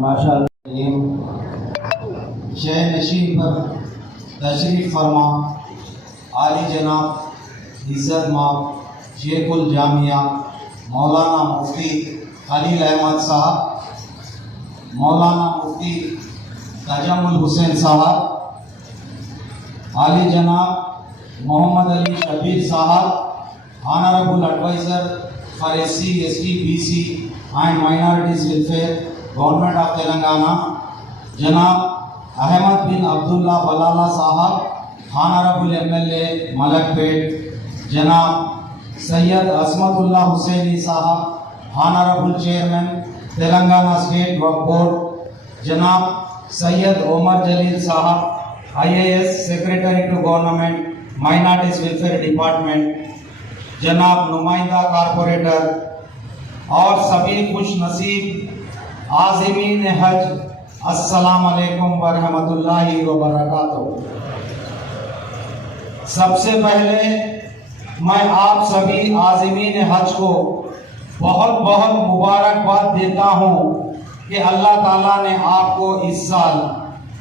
माशाअल्लाह शह नशीन पर तशरीफ़ फरमा आली जनाब इज़्ज़त माब शेखुल जामिया मौलाना मुफ्ती खलील अहमद साहब, मौलाना मुफ्ती तजम्मुल हुसैन साहब, आली जनाब Mohammad Ali Shabbir sahab, honourable adviser for SC, ST, BC and minorities welfare government of Telangana, जनाब अहमद बिन अब्दुल्ला बलाला साहब, ऑनरेबल MLA मलकपेट, जनाब Syed Asmatullah Hussaini sahab, honourable chairman Telangana state Waqf board, जनाब Syed Umar Jaleel sahab, IAS secretary to government minorities welfare department, जनाब नुमाइंदा कारपोरेटर और सभी खुश नसीब आज़मीन हज, अस्सलाम वालेकुम व रहमतुल्लाहि व बरकातुहू। सबसे पहले मैं आप सभी आज़मीन हज को बहुत बहुत मुबारकबाद देता हूँ कि अल्लाह ताला ने आपको इस साल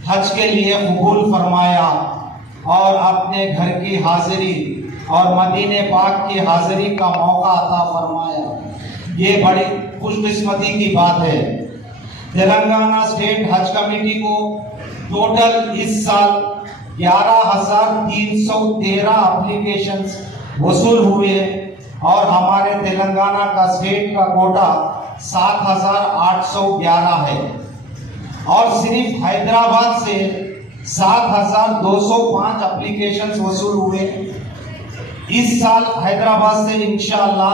हज के लिए कबूल फरमाया और अपने घर की हाजिरी और मदीने पाक की हाजिरी का मौका अता फरमाया। ये बड़ी खुशकिस्मती की बात है। तेलंगाना स्टेट हज कमेटी को टोटल इस साल 11,313 एप्लीकेशंस वसूल हुए और हमारे तेलंगाना का स्टेट का कोटा 7,811 है और सिर्फ हैदराबाद से 7,205 एप्लीकेशंस वसूल हुए। इस साल हैदराबाद से इंशाअल्लाह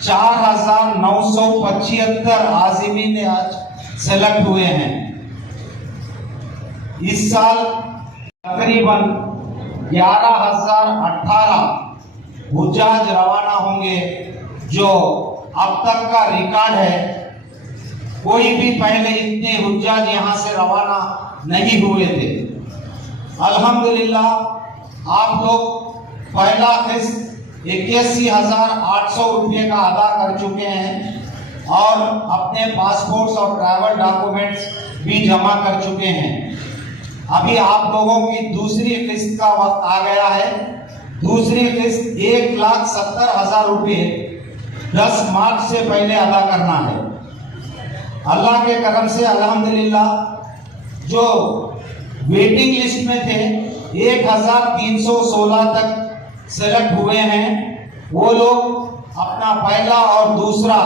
4,975 आज़मीन हज सेलेक्ट हुए हैं। इस साल तकरीबन 11,018 हुज्जाज रवाना होंगे, जो अब तक का रिकॉर्ड है। कोई भी पहले इतने हुज्जाज यहाँ से रवाना नहीं हुए थे। अल्हम्दुलिल्लाह आप लोग पहला किस्त 81,800 रुपये का अदा कर चुके हैं और अपने पासपोर्ट्स और ट्रैवल डॉक्यूमेंट्स भी जमा कर चुके हैं। अभी आप लोगों की दूसरी किस्त का वक्त आ गया है। दूसरी किस्त 1,70,000 रुपये 10 मार्च से पहले अदा करना है। अल्लाह के करम से अल्हम्दुलिल्लाह जो वेटिंग लिस्ट में थे 1,316 तक सेलेक्ट हुए हैं, वो लोग अपना पहला और दूसरा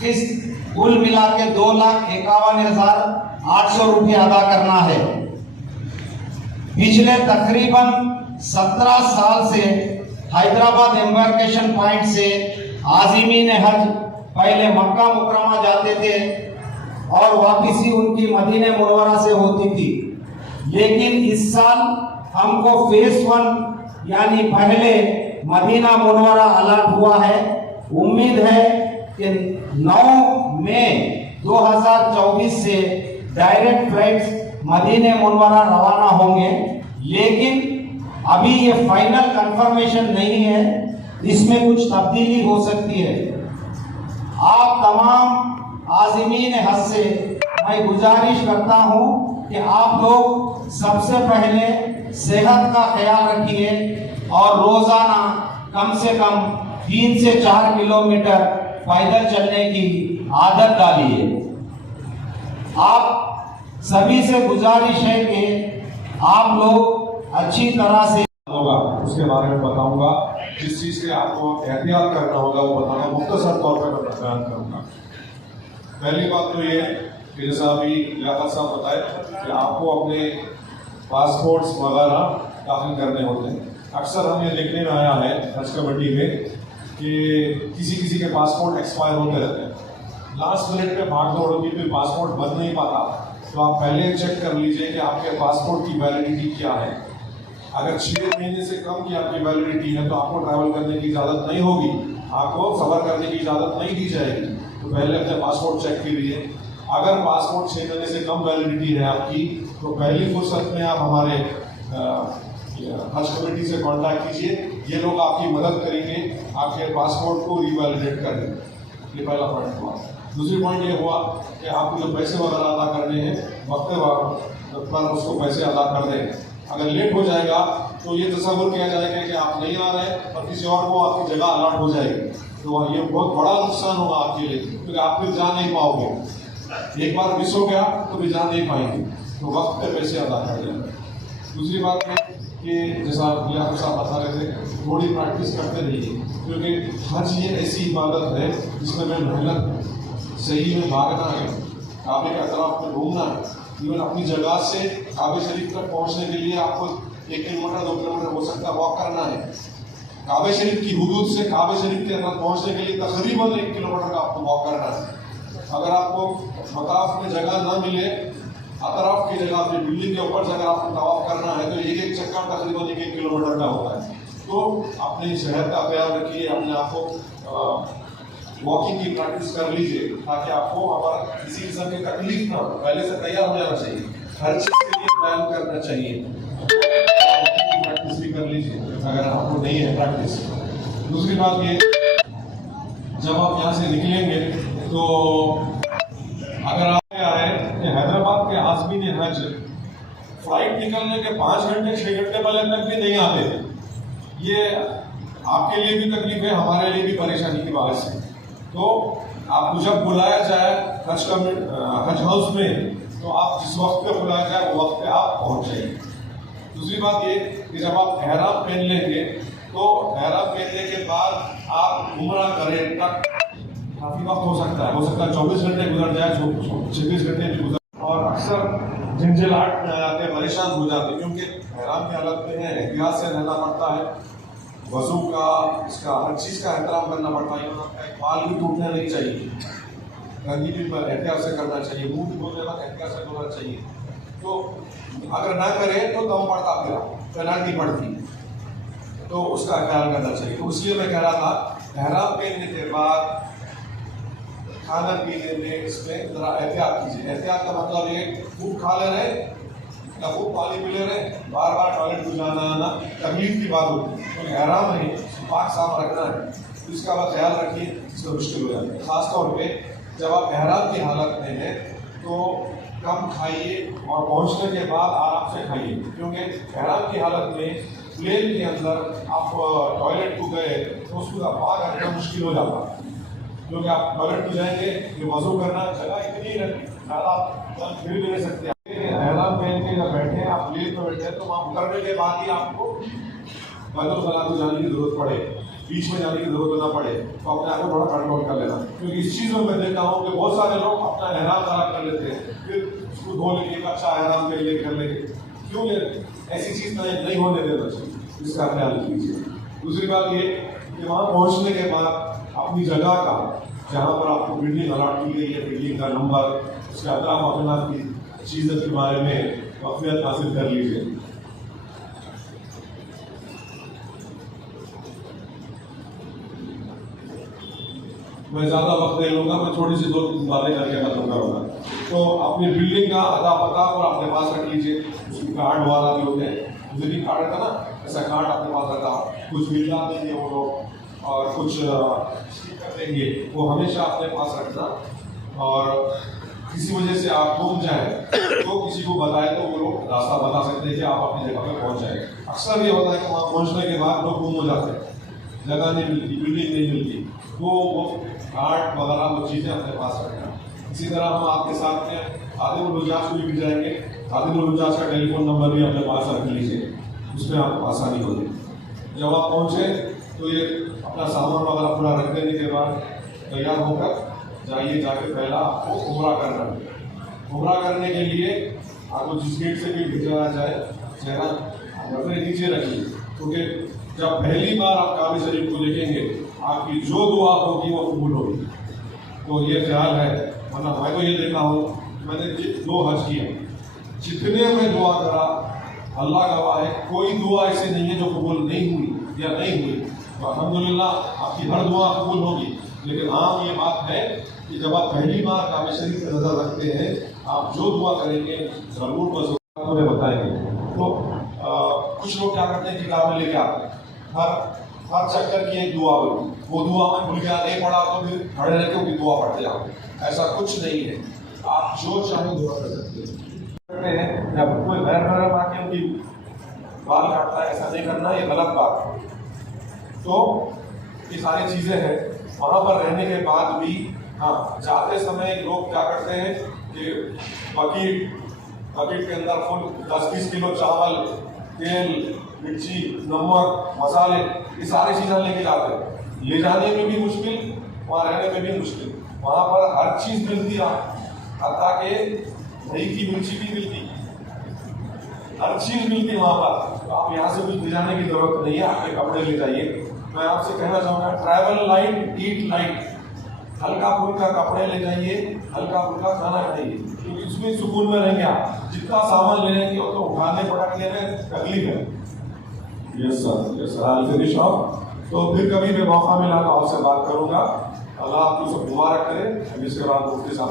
किस्त कुल मिला के 2,51,800 रुपये अदा करना है। पिछले तकरीबन 17 साल से हैदराबाद एम्बार्केशन पॉइंट से आज़मीन हज पहले मक्का मुकरमा जाते थे और वापसी उनकी मदीने मुनव्वरा से होती थी, लेकिन इस साल हमको फेज 1 यानी पहले मदीना मुनव्वरा अलॉट हुआ है। उम्मीद है कि 9 मई 2024 से डायरेक्ट फ्लाइट्स मदीने मुनव्वरा रवाना होंगे, लेकिन अभी ये फाइनल कंफर्मेशन नहीं है, इसमें कुछ तब्दीली हो सकती है। आप तमाम आज़मीन हज से मैं गुजारिश करता हूँ कि आप लोग सबसे पहले सेहत का ख्याल रखिए और रोजाना कम से कम 3 से 4 किलोमीटर पैदल चलने की आदत डालिए। आप सभी से गुजारिश है कि आप लोग अच्छी तरह से होगा उसके बारे में बताऊंगा। जिस चीज़ से आपको एहतियात करना होगा वो बताना मुख्तसर तौर पर मैं बयान करूंगा। पहली बात तो ये कि जैसा अभी लियाकत साहब बताए कि आपको अपने पासपोर्ट्स वगैरह दाखिल करने होते हैं। अक्सर हम ये देखने में आया है हज कमेटी में कि किसी के पासपोर्ट एक्सपायर होते रहते हैं। लास्ट मिनट पे भाग दौड़ होती है, फिर पासपोर्ट बन नहीं पाता। तो आप पहले चेक कर लीजिए कि आपके पासपोर्ट की वैलिडिटी क्या है। अगर 6 महीने से कम की आपकी वैलिडिटी है तो आपको ट्रैवल करने की इजाज़त नहीं होगी, आपको सफ़र करने की इजाज़त नहीं दी जाएगी। तो पहले अपने पासपोर्ट चेक कीजिए। अगर पासपोर्ट 6 महीने से कम वैलिडिटी है आपकी, तो पहली फुर्सत में आप हमारे हज कमेटी से कांटेक्ट कीजिए। ये लोग आपकी मदद करेंगे, आपके पासपोर्ट को रिवैलिडेट करने। ये पहला पॉइंट हुआ। दूसरी पॉइंट ये हुआ कि आपको जो पैसे वगैरह अदा करने हैं वक्त पर उसको पैसे अदा कर दें। अगर लेट हो जाएगा तो ये तस्वीर किया जाएगा कि आप नहीं आ रहे और किसी और को आपकी जगह अलॉट हो जाएगी, तो ये बहुत बड़ा नुकसान होगा आपके लिए, क्योंकि आप फिर जा नहीं पाओगे। एक बार मिस हो गया तो भी जा नहीं पाएंगे, तो वक्त पे पैसे अदा कर दें। दूसरी बात है कि जैसा लियाकत साहब बता रहे थे, थोड़ी प्रैक्टिस करते रहिए, क्योंकि हज ये ऐसी इबादत है जिसमें मेहनत सही में भागना है, काबे के अतराफ में घूमना है। इवन अपनी जगह से काबे शरीफ तक पहुंचने के लिए आपको 1 किलोमीटर 2 किलोमीटर हो सकता है वॉक करना है। काबे शरीफ की हुदूद से काबे शरीफ के अंदर पहुंचने के लिए तकरीबन 1 किलोमीटर का आपको वॉक करना है। अगर आपको मताफ में जगह ना मिले, अतराफ की जगह अपनी बिल्डिंग के ऊपर अगर आपको तवाफ करना है तो एक चक्कर तकरीबन 1 किलोमीटर का होता है। तो अपनी सेहत का ख्याल रखिए, अपने आप को वॉकिंग की प्रैक्टिस कर लीजिए, ताकि आपको हमारा किसी किस्म की तकलीफ ना हो। पहले से तैयार हो जाना चाहिए, हर चीज के लिए प्लान करना चाहिए। प्रैक्टिस भी कर लीजिए अगर आपको नहीं है प्रैक्टिस। दूसरी बात ये, जब आप यहाँ से निकलेंगे तो अगर आप आए कि हैदराबाद के आज़मीन हज फ्लाइट निकलने के 5 घंटे 6 घंटे पहले तक भी नहीं आते, ये आपके लिए भी तकलीफ है, हमारे लिए भी परेशानी की बात है। तो आपको जब बुलाया जाए हज हाउस में, तो आप जिस वक्त पे बुलाया जाए वो वक्त पे आप पहुंच जाइए। दूसरी बात ये कि जब आप एहराम पहन लेंगे तो एहराम पहनने के बाद आप उम्रा करें तक काफी वक्त हो सकता है 24 घंटे गुजर जाए, 26 घंटे भी गुजर, और अक्सर झंझलाहट में आते परेशान हो जाते, क्योंकि एहराम की हालत में है, एहतियात से रहना पड़ता है, वजू का, इसका हर चीज़ का एहतराम करना पड़ता है। बाल भी टूटने नहीं चाहिए, गंदगी पर एहतियात से करना चाहिए, मुंह भी बहुत ज़्यादा एहतियात से धोना चाहिए। तो अगर ना करें तो दम पड़ता, फिर पेनल्टी पड़ती, तो उसका ख्याल करना चाहिए। तो इसलिए मैं कह रहा था, एहराम पहनने के बाद खाना पीने में इसमें ज़रा एहतियात कीजिए। एहतियात का मतलब ये खूब खा ले रहे या खूब पानी पी ले रहे, बार बार टॉयलेट को जाना आना तकलीफ की बात होती है। तो एहराम है, पाक साफ रखना है, तो इसका आप ख्याल रखिए, इसमें मुश्किल हो जाती है। खासतौर पे जब आप एहराम की हालत में हैं तो कम खाइए और पहुंचने के बाद आराम से खाइए, क्योंकि एहराम की हालत में प्लेन के अंदर आप टॉयलेट को गए तो उसको पाक रखना मुश्किल हो जाता है, क्योंकि आप टॉयलेट को जाएंगे, ये वजू करना जगह इतनी रहती, ज़्यादा फिर भी नहीं सकते। एहराम पहन के जब बैठे हैं, आप प्लेन पर बैठे हैं, तो वहाँ उतरने के बाद ही आपको बैतुल खला को जाने की जरूरत पड़े, बीच में जाने की जरूरत ना पड़े, तो अपने आप को थोड़ा कंट्रोल कर लेना। क्योंकि इस चीज़ में मैं देखता हूँ कि बहुत सारे लोग अपना एहराम खराब कर लेते हैं, फिर उसको धो लेंगे, अच्छा एहराम कर लेंगे, क्यों ये ऐसी चीज़ नहीं होने देना चाहिए, इसका ख्याल कीजिए। दूसरी बात ये कि वहाँ पहुँचने के बाद अपनी जगह का, जहाँ पर आपको बिल्डिंग अलॉट की गई है, बिल्डिंग का नंबर, उसके अतराफ की चीज़ों के बारे में वाक़ियत हासिल कर लीजिए। मैं ज़्यादा वक्त नहीं लूँगा, मैं थोड़ी सी 2-3 बातें करके खत्म करूँगा। तो अपनी बिल्डिंग का अता पता और अपने पास रख लीजिए, उसकी कार्ड वाला भी होते हैं, मुझे भी कार्ड था ना, ऐसा कार्ड अपने पास रखा, कुछ मिलना देंगे वो लोग और कुछ स्टिकर देंगे, वो हमेशा अपने पास रखना। और किसी वजह से आप घूम जाए तो किसी को बताए तो वो लोग रास्ता बता सकते हैं कि आप अपनी जगह पर पहुंच जाएंगे। अक्सर ये होता है कि वहाँ पहुंचने के बाद लोग गुम हो जाते हैं, जगह नहीं मिलती, बिल्डिंग नहीं मिलती, तो वो कार्ड वगैरह वो चीज़ें अपने पास रखना। इसी तरह हम आपके साथ में खादिमुल हुज्जाज को भी जाएंगे, खादिमुल हुज्जाज का टेलीफोन नंबर भी अपने पास रख लीजिए, उसमें आपको आसानी होगी। जब आप पहुँचे तो ये अपना सामान वगैरह पूरा रख देने के बाद तैयार होकर जाइए, जाके पहला आपको उम्रा करना है। उम्रा करने के लिए आपको जिस गेट से भी भेजा जाए, चेहरा नजरें नीचे रखिए, क्योंकि जब पहली बार आप काबे शरीफ को देखेंगे, आपकी जो दुआ होगी वो कबूल होगी। तो ये ख्याल है, वरना मैं तो ये देखा हूँ, मैंने 2 हज किए, जितने में दुआ करा, अल्लाह गवाह है, कोई दुआ ऐसी नहीं है जो कबूल नहीं हुई या नहीं हुई। तो अल्हम्दुलिल्लाह आपकी हर दुआ कबूल होगी। लेकिन आम ये बात है कि जब आप पहली बार काबे शरीफ पर नजर रखते हैं, आप जो दुआ करेंगे जरूर बताएंगे। तो कुछ लोग क्या करते हैं, किताबें लेके आते हैं, हर हर चक्कर की एक दुआ होती, वो दुआ में भूल गया नहीं पढ़ा तो फिर खड़े रह के भी दुआ पढ़ते जाओ, ऐसा कुछ नहीं है। आप जो चाहे दुआ कर सकते हैं। जब कोई गैर महरम आके उनकी बाल काटता है, ऐसा नहीं करना, ये गलत बात है। तो ये सारी चीजें हैं। वहां पर रहने के बाद भी हाँ, जाते समय लोग क्या करते हैं कि बकेट के अंदर फुल 10-20 किलो चावल, तेल, मिर्ची, नमक, मसाले, ये सारी चीजें लेके जाते हैं। ले जाने में भी मुश्किल, वहाँ रहने में भी मुश्किल। वहाँ पर हर चीज मिलती है, हत्ता के दही की मिर्ची भी मिलती, हर चीज मिलती है वहाँ पर। तो आप यहाँ से कुछ ले जाने की जरूरत नहीं है, आपके कपड़े ले जाइए। मैं आपसे कहना चाहूँगा, ट्रैवल लाइट, ईट लाइट, हल्का फुल्का कपड़े ले जाइए, हल्का फुल्का खाना खाइए, क्योंकि इसमें सुकून में रहेंगे आप। जितना सामान ले लेंगे वो तो उठाने पटकने में तकलीफ है। Yes sir, I finish off. तो फिर कभी भी मौका मिला तो आपसे बात करूंगा। अल्लाह आपको सब मुबारक करे। अभी इसके बाद मुफ्ती साहब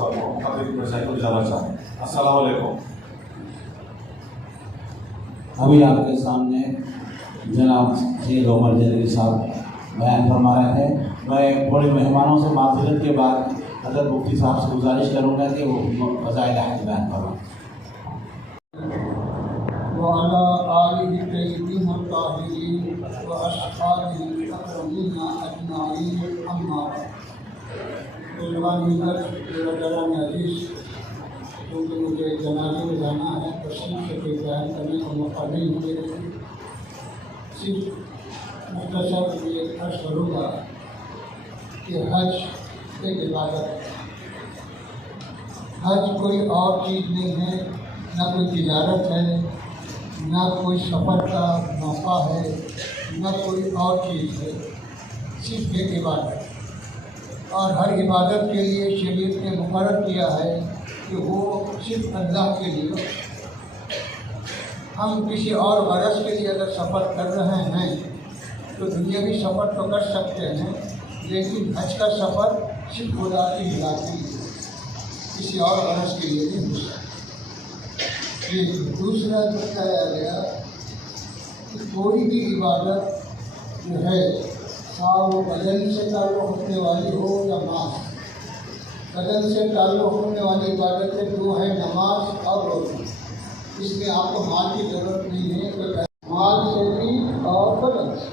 को जाना चाहें। अस्सलाम वालेकुम। अभी आपके सामने जनाब सैयद उमर जलील साहब बयान फरमा रहे थे। मैं थोड़े मेहमानों से माज़रत के बाद हज़रत मुफ्ती साहब से गुजारिश करूँगा कि वो फ़ज़ाइल हज बयान फरमाएं। वअला आलिहि तय्यबीन अत्ताहिरीन व अस्हाबिही अकरमीन अजमाईन अम्मा बाद। अजीज़, क्योंकि मुझे जनाजे में जाना है तो सिर्फ से कोई बयान करने का मौका नहीं मिलेगा। सिर्फ मुख्तसर ये अर्ज़ करूँगा कि हज एक इबादत है। हज कोई और चीज़ नहीं है, ना कोई तिजारत है, ना कोई सफ़र का मौका है, ना कोई और चीज़ है, सिर्फ एक इबादत है। और हर इबादत के लिए शरीयत ने मुकर्रर किया है कि वो सिर्फ अल्लाह के लिए। हम किसी और गरज के लिए अगर सफ़र कर रहे हैं तो दुनियावी सफ़र तो कर सकते हैं, लेकिन हज का सफ़र सिर्फ खुदा की हिला के लिए, किसी और गरज के लिए नहीं हो सकता। दूसरा जो बताया गया कि कोई भी इबादत जो है, वो बदन से ताल्लुक़ होने वाली हो या मास। बदन से ताल्लुक़ होने वाली इबादतें दो है, नमाज और रोज़ा। इसमें आपको माल की ज़रूरत नहीं है, तो माल से भी और बदन से।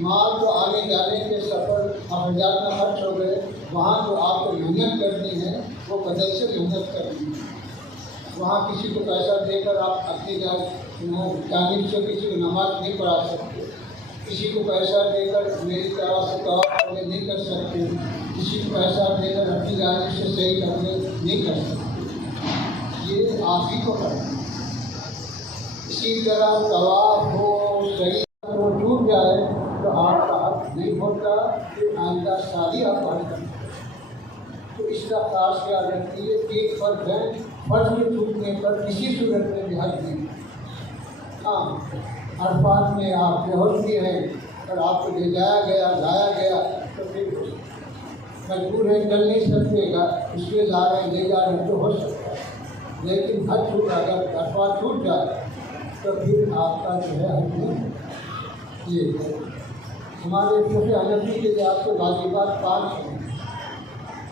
माल तो आगे जाने के सफ़र अखराजात में खर्च हो गए, वहाँ जो आपको मेहनत करनी है वो बदन से मेहनत करनी है। वहाँ किसी को पैसा देकर आप अपनी जानिब से किसी को नमाज नहीं पढ़ा सकते, किसी को पैसा देकर मेरी तरह से तौर करने नहीं कर सकते, किसी को पैसा देकर अपनी जानिब से सही करने नहीं कर सकते। ये आप ही को करना है। इसी तरह तवाफ हो, सही हो, टूट जाए तो आपका हक नहीं होता, फिर आइंदा शादी आप हज करते। तो इसका खास ख्याल रखिए। एक फर्ज है, फर्ज में छूटने पर किसी सूरत में भी हज नहीं। हाँ, अरफात में आप बेहोश भी हैं और आपको ले जाया गया, लाया गया, तो फिर मजबूर है, चल नहीं सकतेगा, इसलिए ला रहे हैं, ले जा रहे हैं, तो हो सकता है। लेकिन हज छूट, अगर अरफात छूट जाए तो फिर आपका जो है हज नहीं। ये हमारे फिक़्ह हनफी के लिहाज से वाजिबात 5 हैं।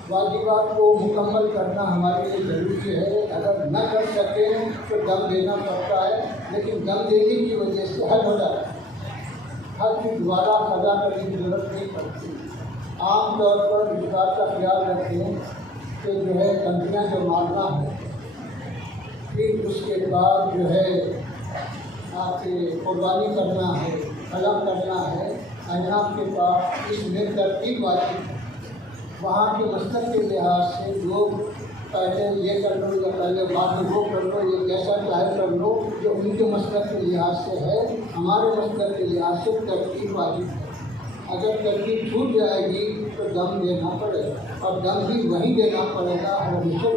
वाजिबात को मुकम्मल करना हमारे लिए ज़रूरी है। अगर न कर सकें तो दम देना पड़ता है, लेकिन दम देने की वजह से हज हो जाता है। हज की दोबारा सजा करने की ज़रूरत नहीं पड़ती। आम तौर पर इस बात का ख्याल रखें कि जो है कंटियाँ जो मारना है, फिर उसके बाद जो है आपके कुर्बानी करना है, कलम करना है, अजनाब के पास इसमें तरतीब वाजिब है। वहाँ के मसलब के लिहाज से लोग पहले ये कर लो या पहले बाद में वो कर लो, ये कैसा चाहे कर लो, जो उनके मसलब के लिहाज से है। हमारे मसलब के लिहाज से तरतीब वाजिब है। अगर तरतीब छूट जाएगी तो दम देना पड़ेगा, और दम भी वही देना पड़ेगा हमेशा।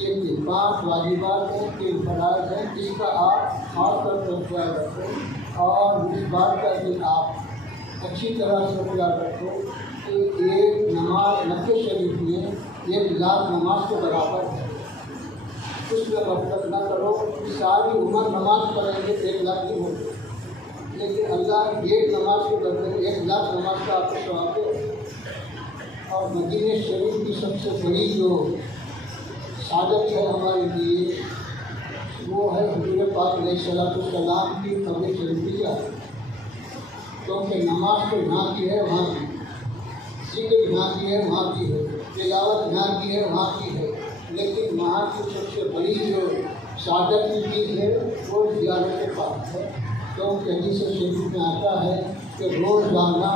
ये 5 वाजिबात हैं, 3 फराइज़ हैं, जिसका आप खास तौर पर ख्याल रखो। और इस बात का भी आप अच्छी तरह से ख्याल रखो कि एक नमाज मक्के शरीफ में 1 लाख नमाज के बराबर है। उसमें गफलत न करो कि सारी उम्र नमाज पढ़ेंगे 1 लाख नहीं होगी। लेकिन अल्लाह एक नमाज के बदले 1 लाख नमाज का आपको सवाब दे। और मदीने शरीफ की सबसे बड़ी जो सादत है हमारे लिए वो है हुजूर पाक अलैहिस्सलाम की कब्र शरीफिया। क्योंकि नमाज तो जहाँ की है वहाँ की, जिक्र जहाँ की है वहाँ की है, तिलावत जहाँ की है वहाँ की है, लेकिन वहाँ की सबसे बड़ी जो सादत की चीज़ है वो ज़ियारत पाक है। क्योंकि हदीस शरीफ में आता है कि रोज़ाना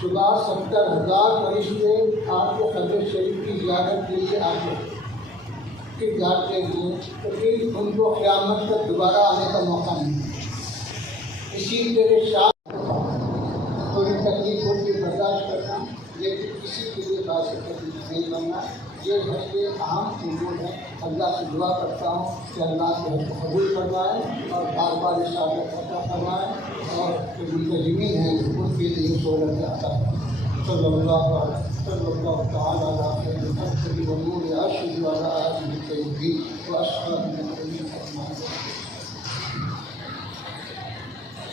सुबह 70,000 फरिश्ते आपके कब्र शरीफ की ज़ियारत के लिए आते हैं, फिर जाते हैं, तो फिर उनको क़यामत तक दोबारा आने का मौका नहीं। इसी तरह शाम थोड़ी तकलीफ होती है बर्दाश्त करना, लेकिन किसी के लिए बात तकलीफ नहीं बनना। ये है कि अहम उम्मीद है। अल्लाह से दुआ करता हूँ कि अल्लाह से हमको कबूल करवाए और बार बार इस आदत अता करवाए और जो मुंतज़िमीन हैं उनके लिए सहूलत अता सल्लल्लाहु तआला अलैहि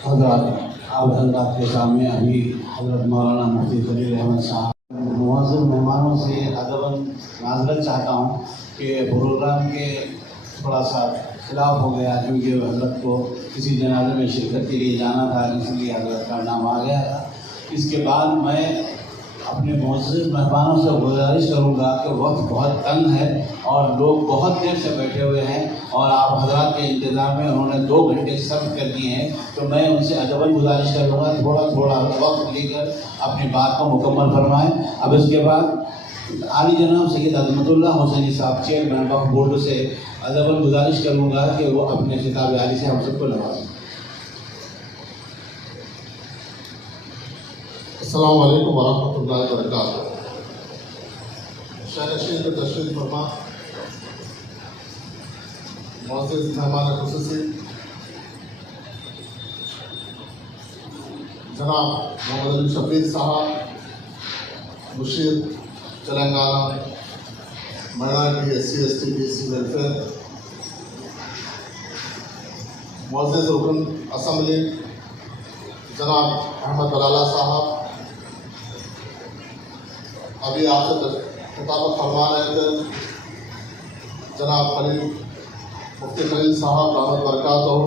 हज़रत आप हज़रात के सामने अभी हज़रत मौलाना मुफ्ती खलील अहमद साहब मुअज़्ज़ज़ मेहमानों से अदबन माज़रत चाहता हूँ कि प्रोग्राम के थोड़ा सा खिलाफ हो गया, क्योंकि हज़रत को किसी जनाजे में शिरकत के लिए जाना था, इसलिए हज़रत का नाम आ गया था। इसके बाद मैं अपने मुअज़्ज़ज़ मेहमानों से गुजारिश करूँगा कि वक्त बहुत तंग है और लोग बहुत देर से बैठे हुए हैं और आप हज़रात के इंतज़ार में उन्होंने 2 घंटे सर्व कर दिए हैं, तो मैं उनसे अदबन गुजारिश करूँगा थोड़ा थोड़ा वक्त लेकर अपनी बात को मुकम्मल फरमाएँ। अब इसके बाद आली जनाब सैयद अज़मतुल्लाह हुसैनी साहब चेयरमैन वक्फ बोर्ड से अदबन गुजारिश करूँगा कि वो अपने खिताब आली से हम सबको नवाजें। अस्सलाम वालेकुम वरहमतुल्लाहि वबरकातुहू। शहनशीन पे तशरीफ़ फरमा, मुअज़्ज़ज़ मेहमान ख़ुसूसी जनाब मोहम्मद अली शफीक साहब, मुशीर Telangana minority SC/ST BC welfare, मुअज़्ज़ज़ रुकन असम्बली जनाब अहमद बलाला साहब, अभी आपसे खिताबत फरमा रहे थे जनाब खलील मुफ्ती खलील साहब दामद बरकातहू,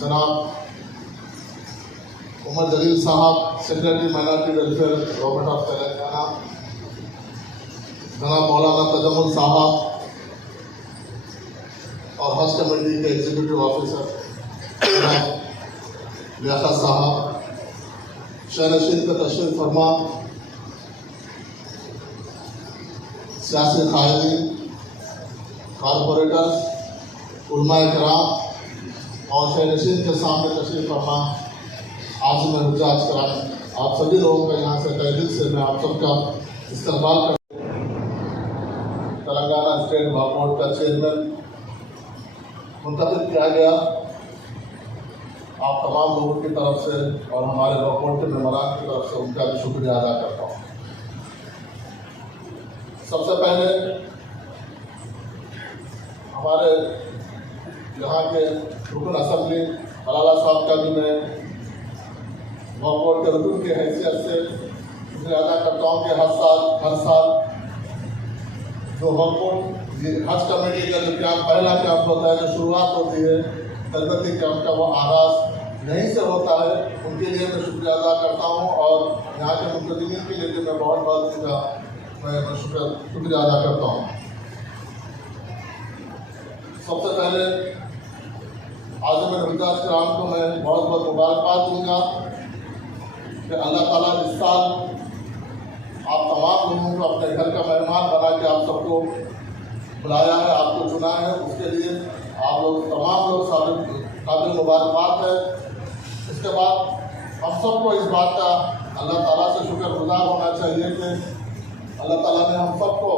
जनाब उमर जलील साहब secretary minority welfare government of Telangana, जनाब मौलाना तजम्मुल साहब और हज कमेटी के एग्जीक्यूटिव ऑफिसर जनाब लियाकत साहब, शहनशीन पे तशरीफ़ फरमा, सियासी कायदीन, कारपोरेटर्स, उलमाए किराम और शहनशीन के सामने तशरीफ़ फरमा आज़िम हुज्जाज कराम, आप सभी लोगों का यहाँ से तहे दिल से मैं आप सबका इस्तकबाल कर तेलंगाना स्टेट वक्फ बोर्ड का चेयरमैन मुंतखब किया गया। आप तमाम लोगों की तरफ से और हमारे वक्फ बोर्ड के मेंबरान की तरफ से उनका भी शुक्रिया अदा करता हूँ। सबसे पहले हमारे यहाँ के रुकन असम्बली बलाला साहब का भी मैं वक्फ बोर्ड के रुकन की हैसियत से शुक्रिया अदा करता हूँ कि हर साल जो वक्फ बोर्ड हज कमेटी का जो कैंप पहला कैंप होता है, जो शुरुआत होती है तरबती कैंप का, वो आगाज़ यहीं से होता है। उनके लिए मैं शुक्रिया अदा करता हूँ और यहाँ के मुंतज़िमीन के लिए भी मैं बहुत बहुत उनका मैं शुक्रिया अदा करता हूँ। सबसे पहले आज़िम हुज्जाज कराम को मैं बहुत बहुत मुबारकबाद दूँगा कि अल्लाह ताला इस साल आप तमाम लोगों को अपने घर का मेहमान बना के आप सबको बुलाया है, आपको चुना है, उसके लिए आप लोग तमाम लोग काबिल मुबारकबाद है। इसके बाद हम सबको इस बात का अल्लाह ताला से शुक्रगुजार होना चाहिए कि अल्लाह ताला ने हम सबको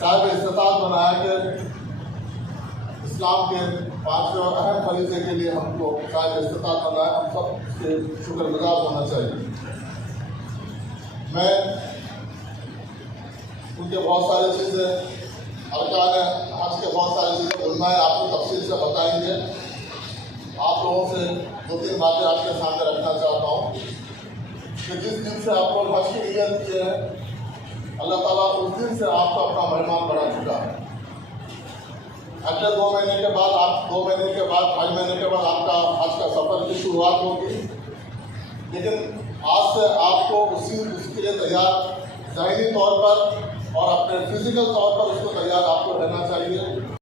साहिब इस्तिताअत बनाया कि इस्लाम के 5 अहम फरीज़े के लिए हमको साहिब इस्तिताअत बनाया, हम सब इसके शुक्रगुजार होना चाहिए। मैं उनके बहुत सारी चीज़ें अरकान हज के बहुत सारी चीज़ें उलमाए आपको तफसील से बताएंगे आप लोगों से 2-3 बातें आपके सामने रखना चाहता हूँ कि जिस दिन से आप लोग हज की नियत किए हैं, अल्लाह ताला उस दिन से आपको अपना मेहमान बना चुका है। अगले 2 महीने के बाद 5 महीने के बाद आपका हज का सफर की शुरुआत होगी, लेकिन आज से आपको उसके लिए तैयार ज़ाहिरी तौर पर और अपने फिजिकल तौर पर उसको तैयार आपको रहना चाहिए।